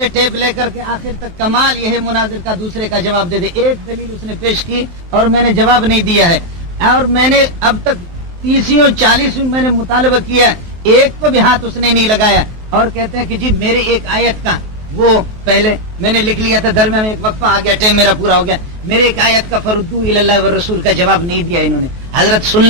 Tape لے کر کے آخر تک کمال یہ ہے مناظر کا دوسرے کا جواب دے دے. ایک دلیل اس نے پیش کی اور میں نے جواب نہیں دیا ہے, اور میں نے اب تک 30 اور 40 میں نے مطالبہ کیا, ایک کو بھی ہاتھ اس نے نہیں لگایا. اور کہتے ہیں کہ جی میرے ایک آیت کا وہ پہلے میں نے لکھ لیا تھا, درمیان میں ایک وقفہ آ گیا, ٹائم میرا پورا ہو گیا. میرے ایک آیت کا فردو الی اللہ و رسول کا جواب نہیں دیا انہوں نے. حضرت سن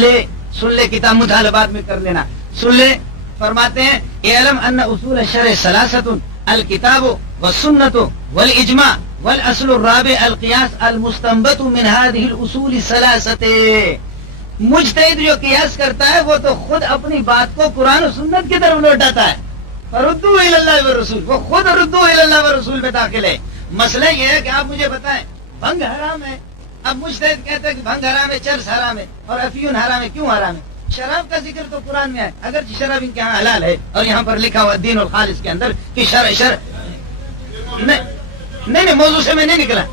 لے کتاب مطالبات میں کر لینا, سن لے. فرماتے ہیں اعلم ان اصول الشرع ثلاثه الكتاب والسنة والاجماع والاصل الرابع القياس المستنبط من هذه الاصول الثلاثه. مجتہد جو قیاس کرتا ہے وہ تو خود اپنی بات کو قرآن و سنت کی طرف لوٹاتا ہے. فردو الی اللہ و رسول, وہ خود ردو الی اللہ و رسول میں داخل ہے. مسئلہ یہ ہے کہ آپ مجھے بتائیں بھنگ حرام ہے, اب مجتہد کہتا ہے کہ بھنگ حرام ہے, چرس حرام ہے, اور افیون حرام ہے. کیوں حرام ہے؟ شراب کا ذکر تو قرآن میں ہے, اگر شراب ان کے یہاں حلال ہے اور یہاں پر لکھا ہوا دین الخالص کے اندر کہ نہیں موضوع سے میں نہیں نکلا.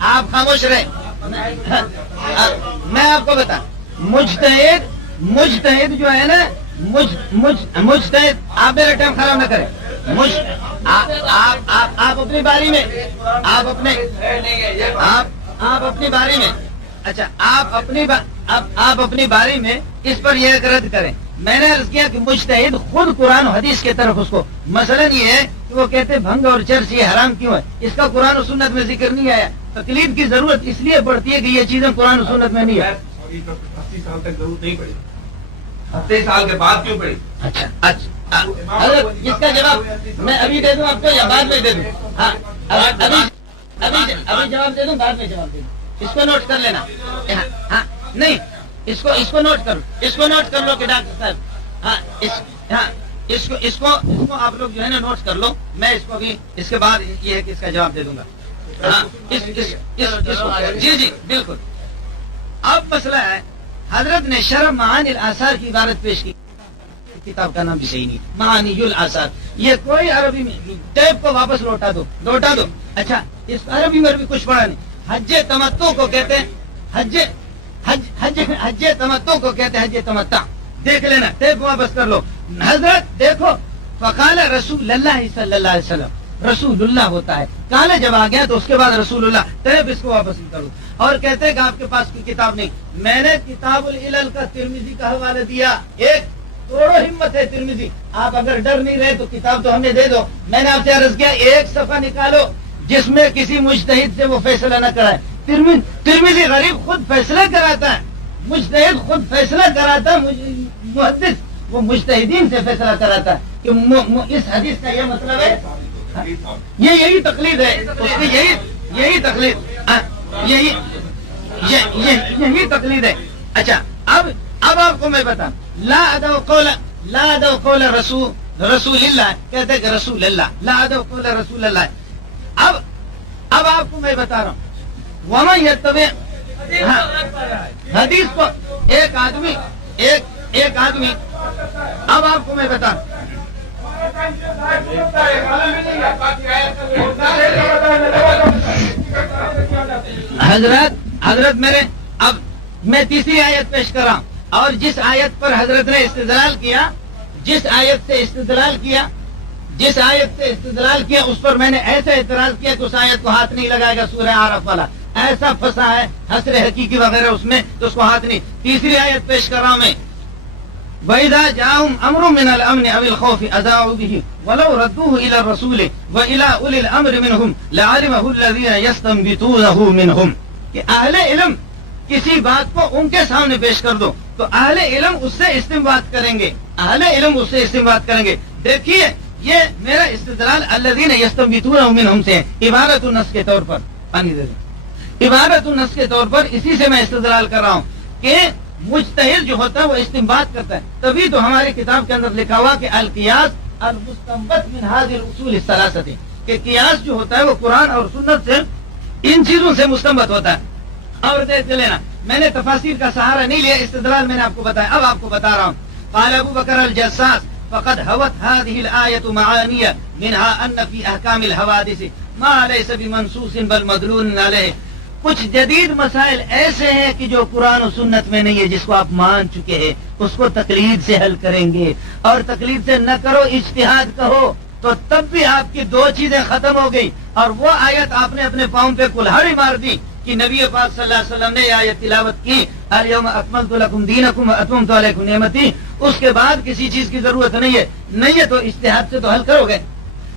آپ خاموش رہے, میں آپ کو بتا. مجتہد جو ہے نا, مجتہد, آپ میرا ٹائم خراب نہ کریں. آپ اپنی باری میں آپ اپنی باری میں اچھا آپ اپنی باری میں اس پر یہ رد کریں. میں نے عرض کیا کہ مجتہد خود قرآن و حدیث کی طرف اس کو, مثلا یہ ہے کہ وہ کہتے بھنگ اور چرس یہ حرام کیوں ہے, اس کا قرآن و سنت میں ذکر نہیں آیا. تقلید کی ضرورت اس لیے پڑتی ہے کہ یہ چیزیں قرآن و سنت میں نہیں ہے. 80 سال تک ضرورت نہیں پڑی, 70 سال کے بعد کیوں پڑی؟ اچھا اس کا جواب میں ابھی دے دوں آپ کو یا بعد میں دے دوں؟ ہاں ابھی جواب دے دوں, بعد میں جواب دے دوں. اس کو نوٹ کر لینا. ہاں نہیں, اس کو نوٹ کر لو کہ ڈاکٹر صاحب, ہاں اس کو آپ لوگ جو ہے نا نوٹ کر لو. میں اس کو بھی اس کے بعد یہ ہے کہ اس کا جواب دے دوں گا. جی بالکل. اب مسئلہ ہے, حضرت نے شرح معانی الاثار کی عبارت پیش کی, کتاب کا نام بھی صحیح نہیں, معانی الاثار. یہ کوئی عربی میں ٹیپ کو واپس لوٹا دو. اچھا اس عربی میں بھی کچھ پڑھا نہیں. حج تمتع کو کہتے ہیں, حج تمتع کو کہتے ہیں حج تمتع. دیکھ لینا, ٹیپ واپس کر لو. حضرت دیکھو, فقال رسول اللہ صلی اللہ علیہ وسلم, رسول اللہ ہوتا ہے, کالا جب آ گیا تو اس کے بعد رسول اللہ. ٹیپ اس کو واپس کرو. اور کہتے ہیں کہ آپ کے پاس کوئی کتاب نہیں. میں نے کتاب العلل کا ترمذی کا حوالہ دیا. ایک توڑو ہمت ہے ترمذی, آپ اگر ڈر نہیں رہے تو کتاب تو ہمیں دے دو. میں نے آپ سے عرض کیا ایک صفحہ نکالو جس میں کسی مجتہد سے وہ فیصلہ نہ کرائے. ترمذی غریب خود فیصلہ کراتا ہے, مجتہد خود فیصلہ کراتا ہے, محدث وہ مجتہدین سے فیصلہ کراتا ہے کہ اس حدیث کا یہ مطلب ہے. یہی تقلید ہے اس کی, یہی تقلید, یہی تقلید ہے. اچھا اب آپ کو میں بتا, لا ادعو قول رسول اللہ, کہتے کہ رسول اللہ, لا ادعو قول رسول اللہ. اب آپ کو میں بتا رہا ہوں, ومن یتبع حدیث کو ایک آدمی, اب آپ کو میں بتا رہا ہوں. حضرت میرے, اب میں تیسری آیت پیش کر رہا ہوں, اور جس آیت پر حضرت نے استدلال کیا, جس آیت سے استدلال کیا اس پر میں نے ایسا اعتراض کیا کہ اس آیت کو ہاتھ نہیں لگائے گا. سورہ اعراف والا ایسا پھنسا ہے, حسر حقیقی وغیرہ اس میں, تو اس کو ہاتھ نہیں. تیسری آیت پیش کر رہا ہوں میں, وَإِذَا جَاءَهُمْ أَمْرٌ مِّنَ الْأَمْنِ أَوِ الْخَوْفِ أَذَاعُوا بِهِ وَلَوْ رَدُّوهُ إِلَى الرَّسُولِ وَإِلَى أُولِي الْأَمْرِ مِنْهُمْ لَعَلِمَهُ الَّذِينَ يَسْتَنبِطُونَهُ مِنْهُمْ. کہ اہل علم کسی بات کو ان کے سامنے پیش کر دو تو اہل علم اس سے استنباط کریں گے. دیکھیے یہ میرا استدلال الذین یستنبطونہ منہم سے عبارت النص کے طور پر, پانی دے دیں, عبارت النص کے طور پر اسی سے میں استدلال کر رہا ہوں کہ مجتہد جو ہوتا ہے وہ استنباط کرتا ہے. تبھی تو ہماری کتاب کے اندر لکھا ہوا کہ القیاس المستنبط من هذه الاصول الثلاثه, کہ قیاس جو ہوتا ہے وہ قرآن اور سنت سے, ان چیزوں سے مستنبط ہوتا ہے. اور دیکھ لینا, میں نے تفاسیر کا سہارا نہیں لیا, استدلال میں نے آپ کو بتایا. اب آپ کو بتا رہا ہوں. قال ابو بکر الجساس فقد هوت هذه الآية معانية منها أن في أحكام الحوادث ما ليس بمنصوص بل مدلول عليه کچھ جدید مسائل ایسے ہیں کہ جو قرآن و سنت میں نہیں ہے، جس کو آپ مان چکے ہیں، اس کو تقلید سے حل کریں گے، اور تقلید سے نہ کرو اجتہاد کہو، تو تب بھی آپ کی دو چیزیں ختم ہو گئی، اور وہ آیت آپ نے اپنے پاؤں پہ کلہاڑی مار دی کہ نبی پاک صلی اللہ علیہ وسلم نے یہ آیت تلاوت کی، الیوم اکملت لکم دینکم واتممت علیکم نعمتی، اس کے بعد کسی چیز کی ضرورت نہیں ہے تو اجتہاد سے تو حل کرو گے۔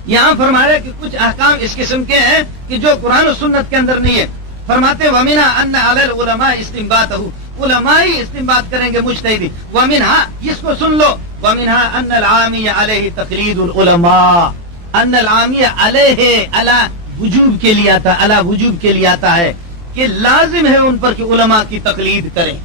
یہاں فرما رہے کہ کچھ احکام اس قسم کے ہیں کہ جو قرآن و سنت کے اندر نہیں ہے۔ فرماتے وَمِنْهَا أَنَّ عَلَى الْعُلَمَاءِ اسْتِنْبَاطَهُ، علماء ہی استنباط کریں گے مجتہدی۔ وَمِنْهَا، اس کو سن لو، وَمِنْهَا أَنَّ الْعَامِيَ عَلَيْهِ تَقْلِيدُ الْعُلَمَاءِ، أَنَّ الْعَامِيَ عَلَيْهِ، علی وجوب کے لیے آتا، علی وجوب کے لیے آتا ہے کہ لازم ہے ان پر کہ علماء کی تقلید کریں۔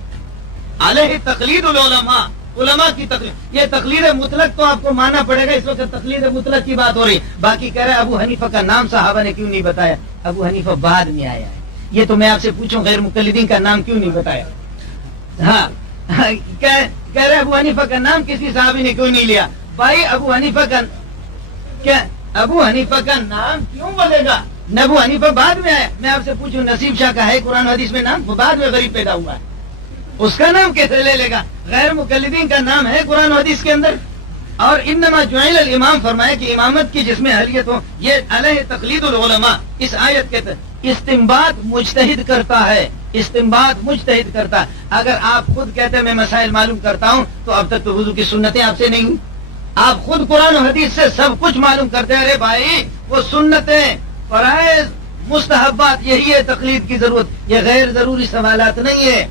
علیہ تقلید العلماء، علماء کی تقلید، یہ تقلید مطلق تو آپ کو ماننا پڑے گا، اس وقت تقلید مطلق کی بات ہو رہی۔ باقی کہہ رہے ابو حنیفہ کا نام صحابہ نے کیوں نہیں بتایا؟ ابو حنیفہ بعد میں آیا ہے، یہ تو میں آپ سے پوچھوں غیر مقلدین کا نام کیوں نہیں بتایا؟ ہاں کہہ رہے ابو حنیفہ کا نام کسی صحابی نے کیوں نہیں لیا؟ بھائی ابو حنیفہ کا کیا، ابو حنیفہ کا نام کیوں بولے گا؟ ابو حنیفہ بعد میں آیا۔ میں آپ سے پوچھوں نصیب شاہ کا ہے قرآن حدیث میں نام؟ وہ بعد میں غریب پیدا ہوا ہے، اس کا نام کیسے لے لے گا؟ غیر مقلدین کا نام ہے قرآن حدیث کے اندر۔ اور انما جعل الامام، فرمایا کہ امامت کی جس میں اہلیت ہو، یہ علیہ تقلید العلماء، اس آیت کے تحت استنباط مجتہد کرتا ہے، استنباط مجتہد کرتا ہے۔ اگر آپ خود کہتے ہیں میں مسائل معلوم کرتا ہوں، تو اب تک تو وضو کی سنتیں آپ سے نہیں ہوئی۔ آپ خود قرآن و حدیث سے سب کچھ معلوم کرتے ہیں، ارے بھائی وہ سنتیں، فرائض، مستحبات، یہی ہے تقلید کی ضرورت۔ یہ غیر ضروری سوالات نہیں ہے،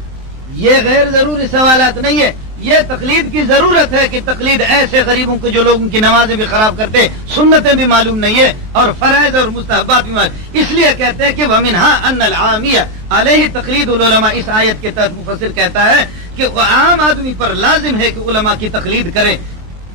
یہ غیر ضروری سوالات نہیں ہے، یہ تقلید کی ضرورت ہے کہ تقلید ایسے غریبوں کو جو لوگوں کی نمازیں بھی خراب کرتے، سنتیں بھی معلوم نہیں ہے اور فرائض اور مستحبات بھی معلوم۔ اس لیے کہتے ہیں کہ وَمِنْهَا أَنَّ الْعَامِيَ عَلَيْهِ تَقْلِيدُ الْعُلَمَاء، اس آیت کے تحت مفسر کہتا ہے کہ عام آدمی پر لازم ہے کہ علماء کی تقلید کرے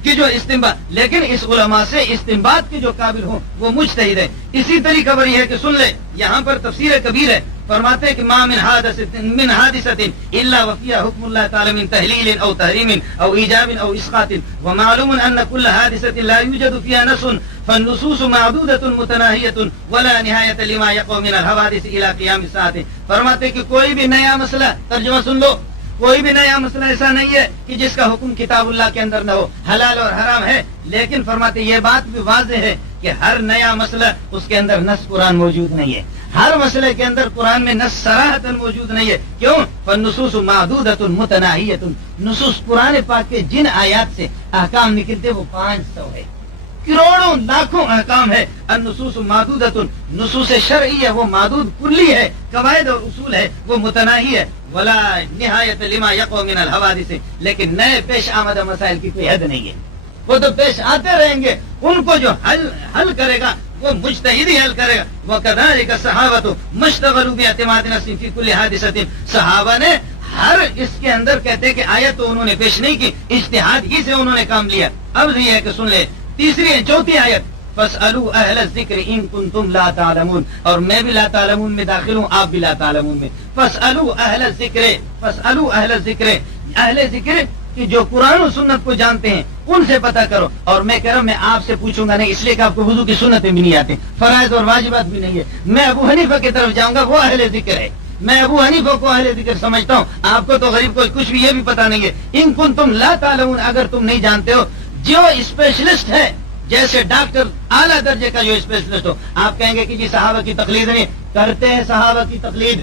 کہ جو استنباط، لیکن اس علماء سے استنباط کے جو قابل ہوں وہ مجتہد ہے۔ اسی طریقہ پر یہ ہے کہ سن لے، یہاں پر تفسیر کبیر ہے، فرماتے ہیں کہ ما من حادثة الا وفيها حكم الله تعالى من تحليل او تحريم او ايجاب او اسقاط، ومعلوم ان كل حادثة لا يوجد فيها نص، فالنصوص معدودة متناهية ولا نهاية لما يقع من الحوادث الى قيام الساعة۔ فرماتے ہیں کہ کوئی بھی نیا مسئلہ، ترجمہ سن لو، کوئی بھی نیا مسئلہ ایسا نہیں ہے کہ جس کا حکم کتاب اللہ کے اندر نہ ہو، حلال اور حرام ہے، لیکن فرماتے یہ بات بھی واضح ہے کہ ہر نیا مسئلہ اس کے اندر نص قرآن موجود نہیں ہے، ہر مسئلے کے اندر قرآن میں نص صراحتاً موجود نہیں ہے۔ کیوں؟ فالنصوص معدودۃ متناہیۃ، نصوص قرآن پاک کے جن آیات سے احکام نکلتے وہ 500 ہے، کروڑوں لاکھوں احکام ہے۔ النصوص معدودۃ، نصوص شرعی ہے وہ معدود کلی ہے، قواعد اور اصول ہے وہ متناہی ہے، ولا نہایت لما یقع من الحوادث، لیکن نئے پیش آمدہ مسائل کی کوئی حد نہیں ہے، وہ تو پیش آتے رہیں گے، ان کو جو حل کرے گا وہ مجتہد ہی حل کرے گا۔ وَكَذَلِكَ الصَّحَابَةُ مَا اشْتَغَلُوا بِاعْتِمَادِ نَصٍ فِي كُلِّ حَادِثَةٍ، صحابہ نے ہر اس کے اندر کہتے کہ آیت تو انہوں نے پیش نہیں کی، اجتہاد ہی سے انہوں نے کام لیا۔ اب یہ ہے کہ سن لے تیسری چوتھی آیت، فَاسْأَلُوا أَهْلَ الذِّكْرِ إِن كُنتُمْ لَا تَعْلَمُونَ، اور میں بھی لا تعلمون میں داخل ہوں، آپ بھی لا تعلمون میں۔ فَاسْأَلُوا أَهْلَ الذِّكْرِ، فَاسْأَلُوا أَهْلَ الذِّكْرِ، اہل ذکر کہ جو قرآن و سنت کو جانتے ہیں ان سے پتہ کرو۔ اور میں کہہ رہا ہوں میں آپ سے پوچھوں گا نہیں، اس لیے کہ آپ کو وضو کی سنتیں بھی نہیں آتی، فرائض اور واجبات بھی نہیں ہے۔ میں ابو حنیفہ کی طرف جاؤں گا، وہ اہل ذکر ہے، میں ابو حنیفہ کو اہل ذکر سمجھتا ہوں، آپ کو تو غریب کو کچھ بھی یہ بھی پتہ نہیں ہے۔ ان کنتم لا تعلمون، اگر تم نہیں جانتے ہو، جو اسپیشلسٹ ہے جیسے ڈاکٹر اعلیٰ درجے کا جو اسپیشلسٹ ہو، آپ کہیں گے کہ جی صحابہ کی تقلید نہیں کرتے ہیں، صحابہ کی تقلید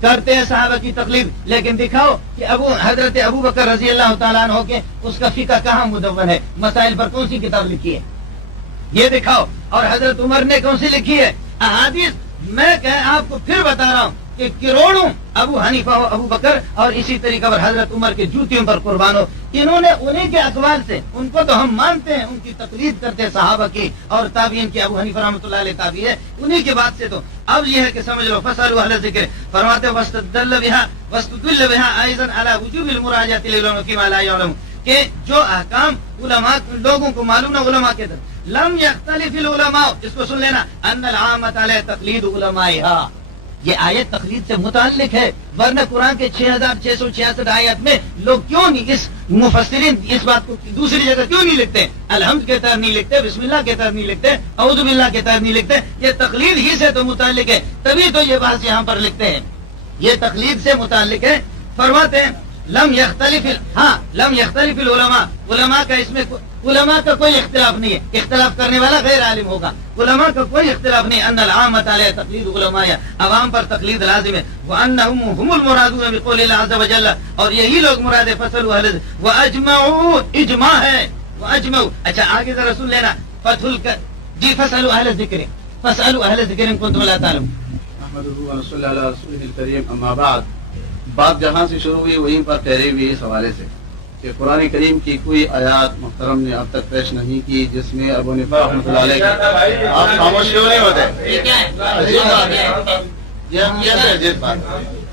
کرتے ہیں، صحابہ کی تقلید، لیکن دکھاؤ کہ حضرت ابو بکر رضی اللہ تعالیٰ عنہ کے اس کا فقہ کہاں مدون ہے، مسائل پر کون سی کتاب لکھی ہے یہ دکھاؤ، اور حضرت عمر نے کون سی لکھی ہے احادیث۔ میں آپ کو پھر بتا رہا ہوں کہ کروڑوں ابو حنیفہ و ابو بکر اور اسی طریقہ پر حضرت عمر کے جوتیوں پر قربان ہو، انہوں نے انہیں کے اقوال سے، ان کو تو ہم مانتے ہیں، ان کی تقلید کرتے ہیں صحابہ کی اور تابعین کی، ابو حنیفہ رحمۃ اللہ علیہ تابعی ہے، انہیں کی بات سے۔ تو اب یہ ہے کہ سمجھ لو، فسألوا اہل ذکر، فرماتے واستدل بها ايضا على وجوب المراجعه للعلماء فيما لا يعلم، کہ جو احکام علماء لوگوں کو معلوم نہ علماء کے در لم يختلف العلماء، اس کو سن لینا، ان العامة على تقلید علمائها، یہ آیت تقلید سے متعلق ہے، ورنہ قرآن کے 6666 آیات میں لوگ کیوں نہیں، اس مفسرین اس بات کو دوسری جگہ کیوں نہیں لکھتے، الحمد کے تحت نہیں لکھتے، بسم اللہ کے تحت نہیں لکھتے، اعوذ باللہ کے تحت نہیں لکھتے، یہ تقلید ہی سے تو متعلق ہے، تبھی تو یہ بات یہاں پر لکھتے ہیں۔ یہ تقلید سے متعلق ہے. فرماتے ہیں لم یختلف العلماء، علماء کا اس میں علماء کا کوئی اختلاف نہیں ہے، اختلاف کرنے والا غیر عالم ہوگا. علماء کا کوئی اختلاف نہیں. ان العامۃ علی تقلید علماء، عوام پر تقلید لازم ہے. وانہم هم المرادون بقول اللہ عز وجل، اور یہی لوگ مراد فصلوا اہل واجمعوا، اجماع ہے. واجمعوا، اچھا آگے ذرا سن لینا. جی فصلوا اہل الذکر، فصلوا اہل الذکر ان کنتم لا تعلمون. نحمده ونصلي على رسوله الكريم. اما بعد، بات جہاں سے شروع ہوئی وہیں پر ٹھہری ہوئی اس حوالے سے کہ قرآن کریم کی کوئی آیات محترم نے اب تک پیش نہیں کی جس میں ابو حنیفہ رحمۃ اللہ علیہ. آپ خاموش کیوں نہیں ہوتے؟ عجیب بات ہے یہ، کیسے عجیب بات،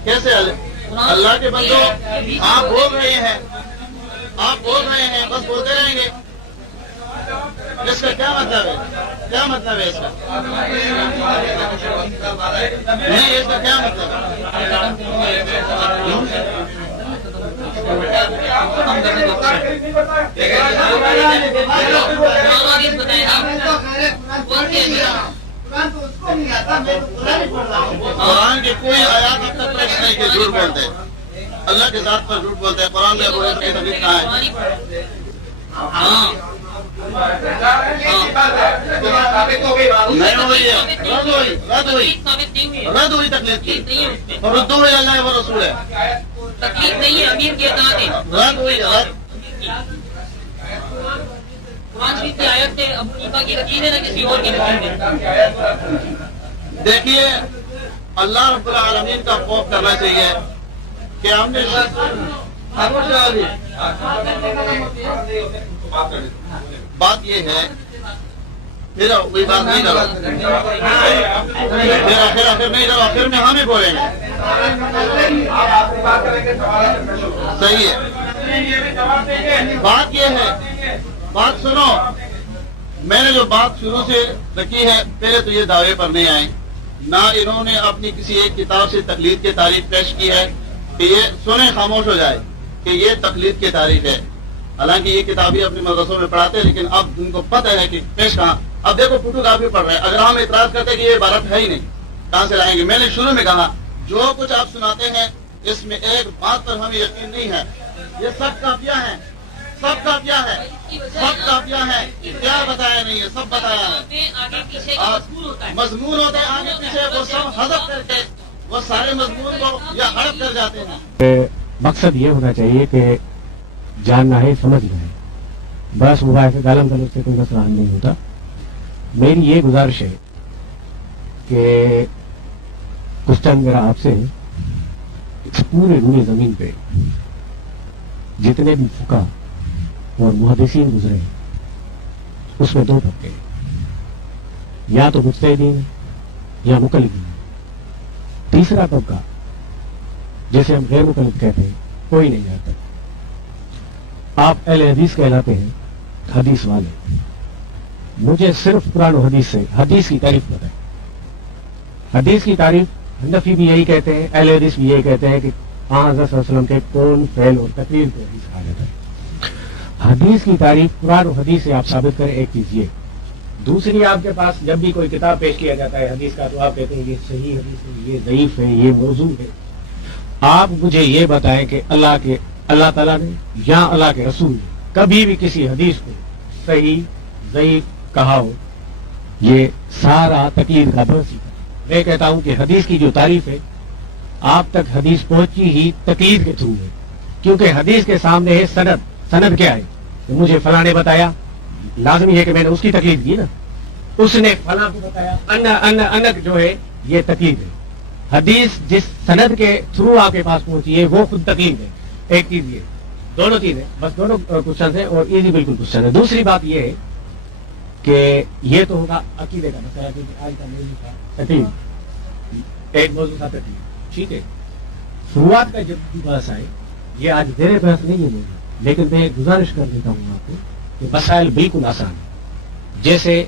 کیسے اللہ کے بندو آپ بول رہے ہیں، آپ بول رہے ہیں، بس بولتے رہیں گے. اس کا کیا مطلب ہے؟ کیا مطلب ہے اس کا؟ نہیں، اس کا کیا مطلب قرآن کی کوئی آیات اب تک پیش نہیں کہ جھوٹ بولتے ہیں، اللہ کے ذات پر جھوٹ بولتے ہیں. قرآن میں ابو حنیفہ کی تقلید کہاں ہے؟ نہیں ہوئی ہے، رد ہوئی تقلید کی. اور ردو الی اللہ و رسول ہے، تکلیف نہیں ہے، امیر کی اطاعت ہے. رد ہوئی رد. قرآن شریف کی آیت سے ابو حنیفہ کی تقلید ہے نہ کسی اور کی تقلید ہے. دیکھیے اللہ رب العالمین کا خوف کرنا چاہیے کہ ہم نے بات یہ ہے، پھر کوئی بات نہیں کرو، پھر آخر نہیں کرو، آخر میں ہم ہی بولیں گے. صحیح ہے. بات یہ ہے، بات سنو، میں نے جو بات شروع سے رکھی ہے، پہلے تو یہ دعوے پر نہیں آئے، نہ انہوں نے اپنی کسی ایک کتاب سے تقلید کی تعریف پیش کی ہے کہ یہ سنیں خاموش ہو جائے کہ یہ تقلید کی تعریف ہے. حالانکہ یہ کتابیں اپنے مدرسوں میں پڑھاتے ہیں، لیکن اب ان کو پتہ ہے کہ پیش کہاں. اب دیکھو فوٹو کاپی پڑھ رہے ہیں، اگر ہم اعتراض کرتے ہیں کہ یہ عبارت ہے ہی نہیں، کہاں سے لائیں گے؟ میں نے شروع میں کہا جو کچھ آپ سناتے ہیں اس میں ایک بات پر ہمیں یقین نہیں ہے، یہ سب کاپیاں ہیں، سب کاپیاں ہیں، سب کاپیاں ہیں. کیا بتایا نہیں ہے؟ سب بتایا ہے. مضمون ہوتے ہیں آگے پیچھے، وہ سب حذف کر کے وہ سارے مضمون کو یا حذف کر جاتے ہیں. مقصد یہ ہونا چاہیے کہ جاننا ہے، سمجھنا ہے، بس مباحثے گالم گلوچ سے کوئی مسئلہ حل نہیں ہوتا. میری یہ گزارش ہے کہ کچھ چند میرا آپ سے اس پورے روئے زمین پہ جتنے بھی فقہ اور محدثین گزرے اس میں دو طبقے ہیں، یا تو مجتہدین یا مقلدین. تیسرا طبقہ جیسے ہم غیر مقلد کہتے ہیں کوئی نہیں جاتا. آپ اہل حدیث کہلاتے ہیں، حدیث والے. مجھے صرف قرآن و حدیث سے حدیث کی تعریف پتہ ہے. حدیث کی تعریف حنفی بھی یہی کہتے ہیں، اہل حدیث بھی یہی کہتے ہیں کہ حضرت صلی اللہ علیہ وسلم کے قول، فعل اور تقریر کو حدیث کہا جاتا ہے. حدیث کی تعریف قرآن و حدیث سے آپ ثابت کریں. ایک چیز یہ. دوسری، آپ کے پاس جب بھی کوئی کتاب پیش کیا جاتا ہے حدیث کا تو آپ کہتے ہیں یہ صحیح حدیث ہے، یہ ضعیف ہے، یہ موضوع ہے. آپ مجھے یہ بتائیں کہ اللہ تعالیٰ نے یا اللہ کے رسول نے کبھی بھی کسی حدیث کو صحیح ضعیف کہا ہو؟ یہ سارا تقلید کا درس ہی. میں کہتا ہوں کہ حدیث کی جو تعریف ہے آپ تک حدیث پہنچی ہی تقلید کے تھرو ہے، کیونکہ حدیث کے سامنے ہے سند. سند کیا ہے؟ کہ مجھے فلاں نے بتایا، لازمی ہے کہ میں نے اس کی تقلید کی نا. اس نے فلاں کو بتایا، انک جو ہے یہ تقلید ہے. حدیث جس سند کے تھرو آپ کے پاس پہنچی ہے وہ خود تقلید ہے. ایک چیز یہ، دونوں چیزیں، بس دونوں کوشچن ہیں اور ایزی بالکل کوشچن ہے. دوسری بات یہ ہے کہ یہ تو ہوگا عقیدے کا مسئلہ، کیونکہ آج کا موضوع تھا تقلید، ایک موضوع تھا تقلید، ٹھیک ہے. شروعات کا جب بھی بحث آئے، یہ آج زیر بحث نہیں ہے موضوع، لیکن میں گزارش کر دیتا ہوں آپ کو کہ مسائل بالکل آسان ہیں. جیسے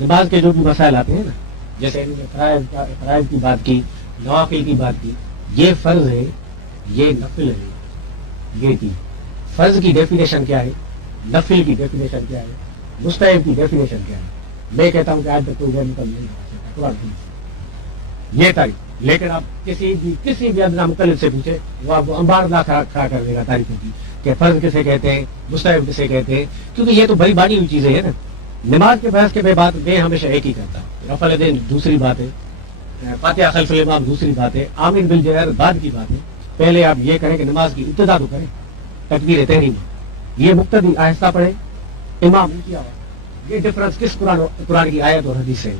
نماز کے جو بھی مسائل آتے ہیں نا، جیسے فرائض کی بات کی، نوافل کی بات کی، یہ فرض ہے، یہ نفل ہے. یہ تھی فرض کی ڈیفینیشن کیا ہے، نفل کی ڈیفینیشن کیا ہے، مستحب کی ڈیفینیشن کیا ہے. میں کہتا ہوں کہ آج تک کوئی غیر مقلد نہیں بتا سکتا. یہ تاریخ لیکن آپ کسی بھی ادنا مقلد سے پوچھے وہ آپ کو انبار کھڑا کر دے گا تاریخوں کی کہ فرض کسے کہتے ہیں، مستحب کسے کہتے ہیں، کیونکہ یہ تو بڑی بانی ہوئی چیزیں ہیں نا. نماز کے بحث کے میں ہمیشہ ایک ہی کرتا ہوں. رفع دین دوسری بات ہے، فاتحہ خلف الامام دوسری بات ہے، آمین بالجہر بعد کی بات ہے. پہلے آپ یہ کریں کہ نماز کی ابتدا تو کریں تکبیر تحریم، یہ مقتدی آہستہ پڑھے، امام ان کی آواز. یہ ڈفرنس کس قرآن کی آیت اور حدیث سے ہے؟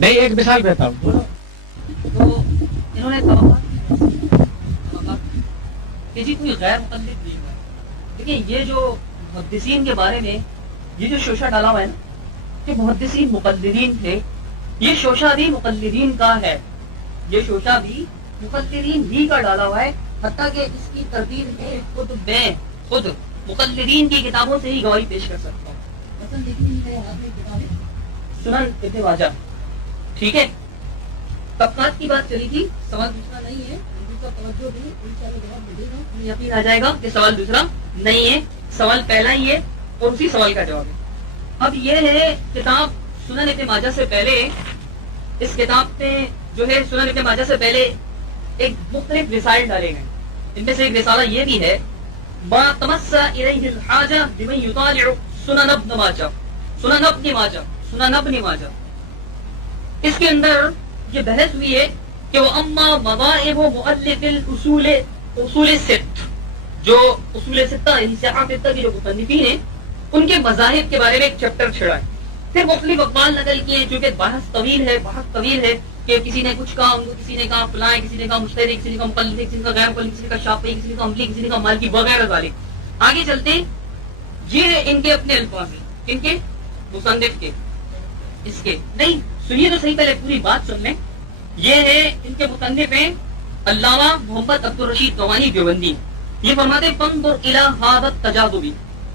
نہیں ایک مثال دیتا ہوں. تو انہوں نے کہا کہ جی کوئی غیر مقلد نہیں ہوا. دیکھیں یہ جو محدثین کے بارے میں یہ جو شوشہ ڈالا ہوا ہے نا کہ محدثین مقلدین تھے، یہ شوشہ بھی مقلدین کا ہے، یہ شوشہ بھی مقلدین ہی کا ڈالا ہوا ہے. حتیٰ کہ اس کی ترتیب میں خود مقلدین کی کتابوں سے ہی گواہی پیش کر سکتا ہوں. مثلا دیکھیے سنن ابن ماجہ، ٹھیک ہے، طبقات کی بات چلی تھی. سوال دوسرا نہیں ہے، دوسرا توجہ بھی جواب دے گا، یقین آ جائے گا کہ سوال دوسرا نہیں ہے، سوال پہلا ہی ہے اور اسی سوال کا جواب ہے. اب یہ ہے کتاب سنن ابن ماجہ سے پہلے، اس کتاب میں جو ہے سنن ابن ماجہ سے پہلے ایک مختلف رسائل ڈالے گئے. ان میں سے ایک رسالہ یہ بھی ہے ما تمس الیہ الحاجہ لمن یطالع سنن ابن ماجہ، سنن ابن ماجہ. اس کے اندر یہ بحث ہوئی ہے کہ وہ اما مذاہب مؤلف الاصول الست، جو اصول ستہ یعنی صحاح ستہ کے جو مصنفین ہیں ان کے مذاہب کے بارے میں ایک چیپٹر چھڑا ہے. پھر مختلف اقوال نقل کیے، چونکہ بحث طویل ہے کہ کسی نے کچھ کہا، ان کو کسی نے کہا فلاں، کسی نے کہا مجتہد، کسی نے کہا مقلد، کسی نے کہا غیر مقلد، کسی نے کہا شافعی، کسی نے کہا حنبلی، کسی نے کہا مالکی وغیرہ ذالک. آگے چلتے ہیں، یہ ان کے اپنے الفاظ ہیں، ان کے مصنف کے، اس کے نہیں سنیے تو صحیح، پہلے پوری بات سن لیں. یہ ہے ان کے مصنف ہیں علامہ محمد عبدالرشید گوانی دیوبندی. یہ فرماتے ہیں فانظر الی ھذا التجاذب،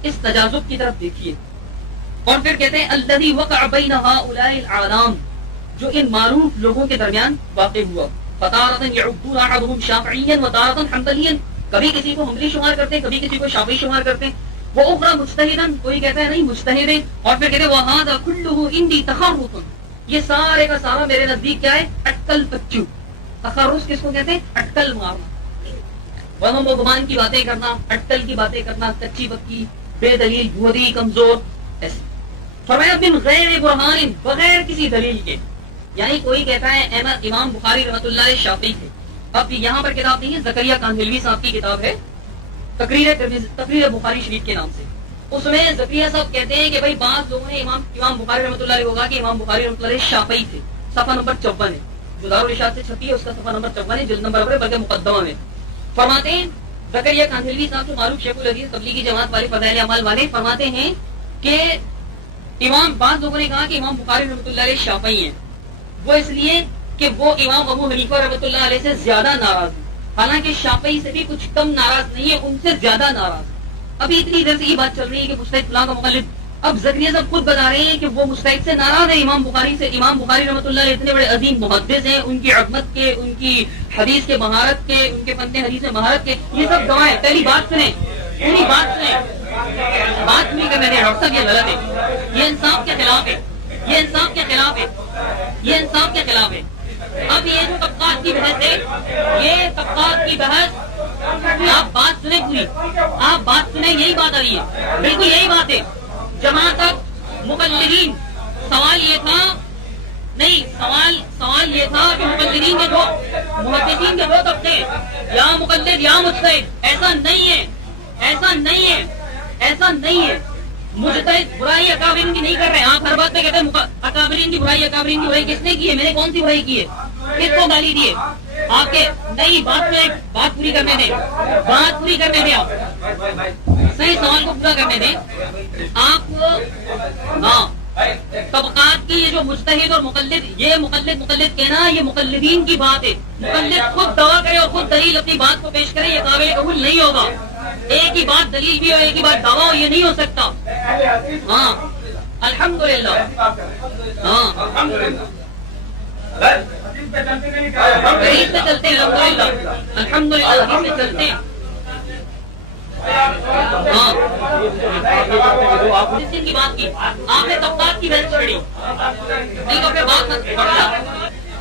اس تجاذب کی طرف دیکھیے. اور پھر کہتے ہیں الذی وقع بین ھؤلاء الاعلام، جو ان معروف لوگوں کے درمیان واقع ہوا. فتارۃ یعدون احدهم شافعیا وتارۃ حنبلیا، کبھی کسی کو حنبلی شمار کرتے ہیں، کبھی کسی کو شافعی شمار کرتے ہیں. وہ اخرى مجتہدا، کوئی کہتا ہے نہیں مجتہد ہے. اور پھر کہتے ہیں وھذا کلہ عندی تخرص، یہ سارے کا سارا میرے نزدیک کیا ہے؟ اٹکل پچو. تخرص کس کو کہتے ہیں؟ اٹکل مارنا، وہم و گمان کی باتیں کرنا، اٹکل کی باتیں کرنا، کچی بکی، بے دلیل، بھوری، کمزور. ایسے فرمایا من غیر برہان، بغیر کسی دلیل کے. یعنی کوئی کہتا ہے امام بخاری رحمۃ اللہ علیہ شافعی تھے. اب یہاں پر کتاب نہیں ہے، زکریا کاندھلوی صاحب کی کتاب ہے تقریر بخاری شریف کے نام سے. اس میں زکریا صاحب کہتے ہیں کہ بھائی بعض لوگوں نے امام بخاری رحمۃ اللہ علیہ کو کہا کہ امام بخاری رحمۃ اللہ علیہ شافعی تھے. صفحہ نمبر 54 ہے، جو دارالارشاد سے چھپی ہے اس کا صفحہ نمبر 54 ہے، جلد نمبر بلکہ مقدمہ میں. فرماتے ہیں زکریا کاندھلوی صاحب جو معروف شیخ الحدیث تبلیغی جماعت والے فضائل اعمال والے، فرماتے ہیں کہ بعض لوگوں نے کہا کہ امام بخاری رحمۃ اللہ علیہ شافعی ہیں، وہ اس لیے کہ وہ امام ابو حنیفہ رحمۃ اللہ علیہ سے زیادہ ناراض ہیں. حالانکہ شافعی سے بھی کچھ کم ناراض نہیں ہے، ان سے زیادہ ناراض. ابھی اتنی دیر سے یہ بات چل رہی ہے کہ مجتہد فلاں کا مقلد. اب زکریا صاحب خود بتا رہے ہیں کہ وہ مجتہد سے ناراض ہے امام بخاری سے. امام بخاری رحمۃ اللہ علیہ اتنے بڑے عظیم محدث ہیں، ان کی عظمت کے، ان کی حدیث کے مہارت کے، ان کے فن حدیث میں مہارت کے، یہ سب گواہ ہیں. پہلی بات سنیں، پوری بات سنیں، بات نہیں کرنے دیں ڈاکٹر صاحب، یہ غلط ہے، یہ انصاف کے خلاف ہے، یہ انصاف کے خلاف ہے، یہ انصاف کے خلاف ہے. اب یہ جو طبقات کی بحث ہے، یہ طبقات کی بحث، آپ بات سنیں پوری، آپ بات سنیں، یہی بات آ رہی ہے، بالکل یہی بات ہے. جہاں تک مقلدین، سوال یہ تھا نہیں، سوال یہ تھا کہ مقلدین کے دو، محدثین کے دو طبقے، یا مقلد یا مجتہد. ایسا نہیں ہے، ایسا نہیں ہے، ایسا نہیں ہے. مجتہد برائی اکابرین کی نہیں کر رہے. آپ ہر بات پہ کہتے ہیں اکابرین کی برائی، اکابرین کی برائی کس نے کی ہے؟ میں نے کون سی برائی کی ہے؟ کس کو گالی دی ہے؟ آپ کے نہیں، بات پوری کرنے دیں، بات پوری کرنے دیں، آپ صحیح سوال کو پورا کرنے دیں. آپ ہاں طبقات کی یہ جو مجتہد اور مقلد، یہ مقلد کہنا یہ مقلدین کی بات ہے. مقلد خود دعویٰ کرے اور خود دلیل اپنی بات کو پیش کرے، یہ قابل قبول نہیں ہوگا. ایک ہی بات دلیل بھی ہو، ایک ہی بات دعویٰ ہو، یہ نہیں ہو سکتا. ہاں الحمدللہ، ہاں حدیث پہ چلتے ہیں، الحمدللہ الحمدللہ حدیث پہ چلتے ہیں. ہاں آپ کی بات کی، آپ نے طبقات کی بحث چھڑی، نہیں تو پھر بات مت پڑھنا.